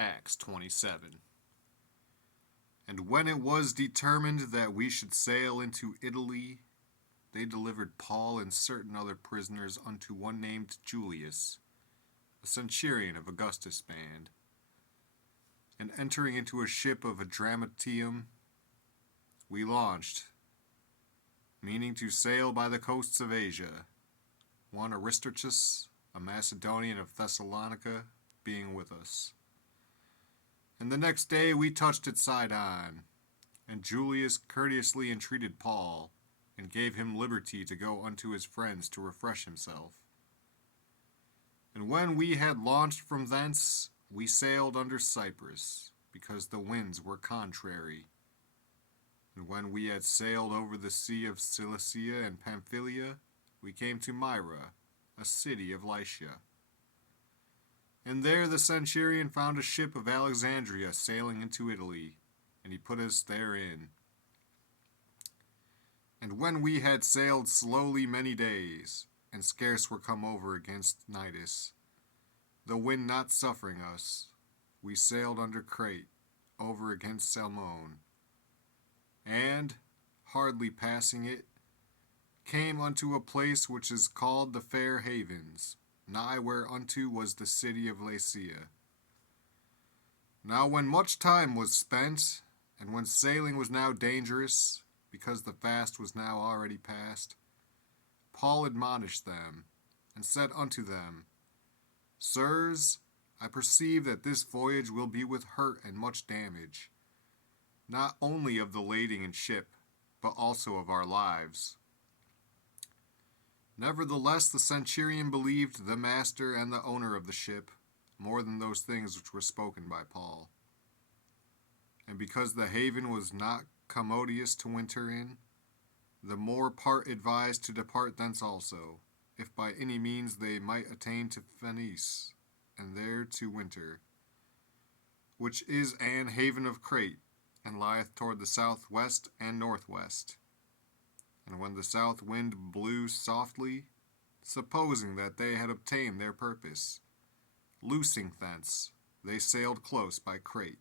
Acts 27. And when it was determined that we should sail into Italy, they delivered Paul and certain other prisoners unto one named Julius, a centurion of Augustus' band. And entering into a ship of Adramyttium, we launched, meaning to sail by the coasts of Asia, one Aristarchus, a Macedonian of Thessalonica, being with us. And the next day we touched at Sidon, and Julius courteously entreated Paul, and gave him liberty to go unto his friends to refresh himself. And when we had launched from thence, we sailed under Cyprus, because the winds were contrary. And when we had sailed over the sea of Cilicia and Pamphylia, we came to Myra, a city of Lycia. And there the centurion found a ship of Alexandria sailing into Italy, and he put us therein. And when we had sailed slowly many days, and scarce were come over against Cnidus, the wind not suffering us, we sailed under Crete, over against Salmone, and, hardly passing it, came unto a place which is called the Fair Havens, nigh whereunto was the city of Lasea. Now when much time was spent, and when sailing was now dangerous, because the fast was now already past, Paul admonished them, and said unto them, Sirs, I perceive that this voyage will be with hurt and much damage, not only of the lading and ship, but also of our lives. Nevertheless the centurion believed the master and the owner of the ship more than those things which were spoken by Paul. And because the haven was not commodious to winter in, the more part advised to depart thence also, if by any means they might attain to Phenice, and there to winter, which is an haven of Crete, and lieth toward the southwest and northwest. And when the south wind blew softly, supposing that they had obtained their purpose, loosing thence, they sailed close by Crete.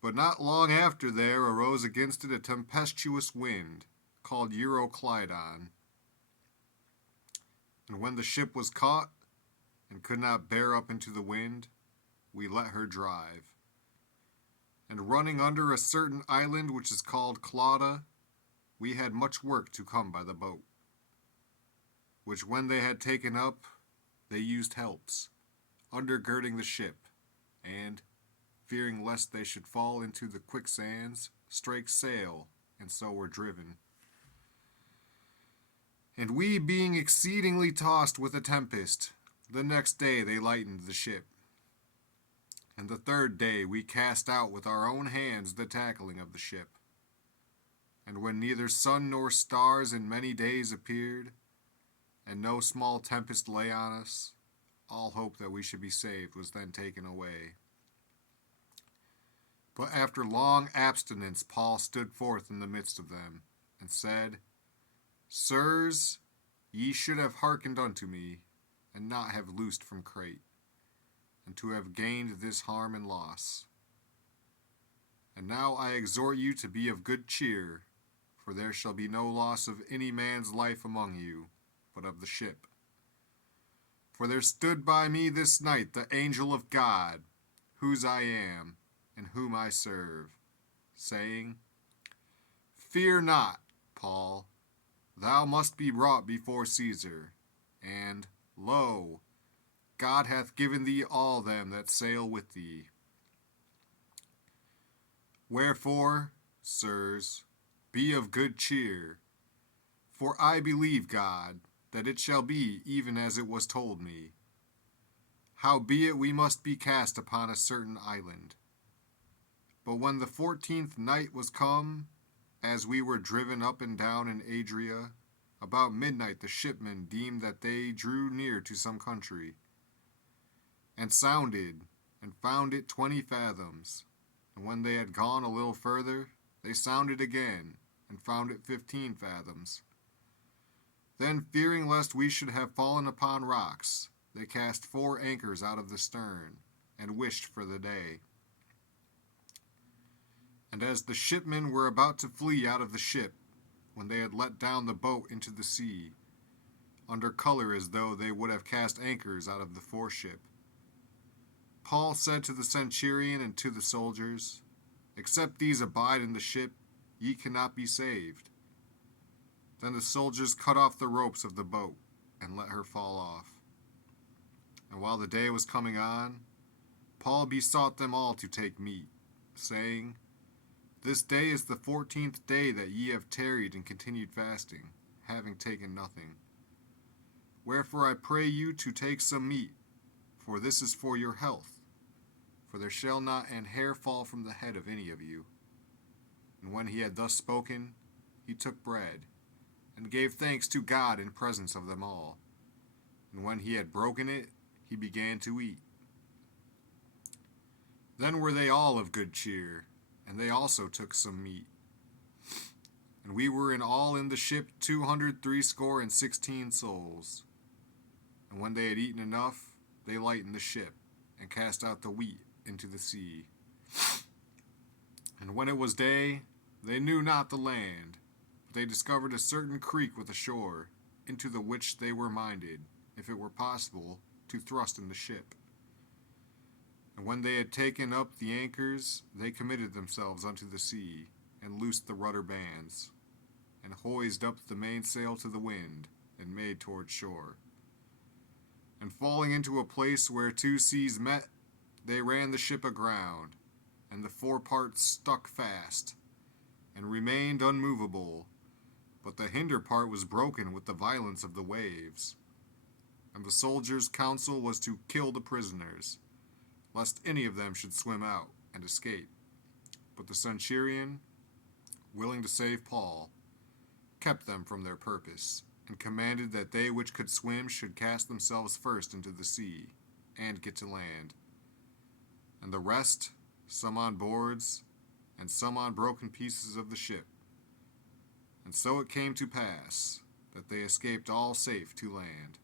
But not long after there arose against it a tempestuous wind, called Euroclydon. And when the ship was caught, and could not bear up into the wind, we let her drive. And running under a certain island which is called Clauda, we had much work to come by the boat, which when they had taken up, they used helps, undergirding the ship, and, fearing lest they should fall into the quicksands, strake sail, and so were driven. And we being exceedingly tossed with a tempest, the next day they lightened the ship. And the third day we cast out with our own hands the tackling of the ship. And when neither sun nor stars in many days appeared, and no small tempest lay on us, all hope that we should be saved was then taken away. But after long abstinence Paul stood forth in the midst of them, and said, Sirs, ye should have hearkened unto me, and not have loosed from Crete, and to have gained this harm and loss. And now I exhort you to be of good cheer, for there shall be no loss of any man's life among you, but of the ship. For there stood by me this night the angel of God, whose I am, and whom I serve, saying, Fear not, Paul, thou must be brought before Caesar, and, lo, God hath given thee all them that sail with thee. Wherefore, sirs, be of good cheer, for I believe God, that it shall be even as it was told me. Howbeit we must be cast upon a certain island. But when the 14th night was come, as we were driven up and down in Adria, about midnight the shipmen deemed that they drew near to some country, and sounded, and found it 20 fathoms. And when they had gone a little further, they sounded again, and found it 15 fathoms. Then, fearing lest we should have fallen upon rocks, they cast 4 anchors out of the stern, and wished for the day. And as the shipmen were about to flee out of the ship, when they had let down the boat into the sea, under color as though they would have cast anchors out of the foreship, Paul said to the centurion and to the soldiers, "Except these abide in the ship, ye cannot be saved." Then the soldiers cut off the ropes of the boat and let her fall off. And while the day was coming on, Paul besought them all to take meat, saying, "This day is the 14th day that ye have tarried and continued fasting, having taken nothing. Wherefore I pray you to take some meat, for this is for your health. For there shall not an hair fall from the head of any of you." And when he had thus spoken, he took bread, and gave thanks to God in presence of them all. And when he had broken it, he began to eat. Then were they all of good cheer, and they also took some meat. And we were in all in the ship 260 souls. And when they had eaten enough, they lightened the ship, and cast out the wheat into the sea. And when it was day, they knew not the land, but they discovered a certain creek with a shore, into the which they were minded, if it were possible, to thrust in the ship. And when they had taken up the anchors, they committed themselves unto the sea, and loosed the rudder bands, and hoised up the mainsail to the wind, and made toward shore. And falling into a place where two seas met, they ran the ship aground, and the foreparts stuck fast, and remained unmovable, but the hinder part was broken with the violence of the waves. And the soldiers' counsel was to kill the prisoners, lest any of them should swim out and escape. But the centurion, willing to save Paul, kept them from their purpose, and commanded that they which could swim should cast themselves first into the sea, and get to land. And the rest, some on boards, and some on broken pieces of the ship. And so it came to pass that they escaped all safe to land.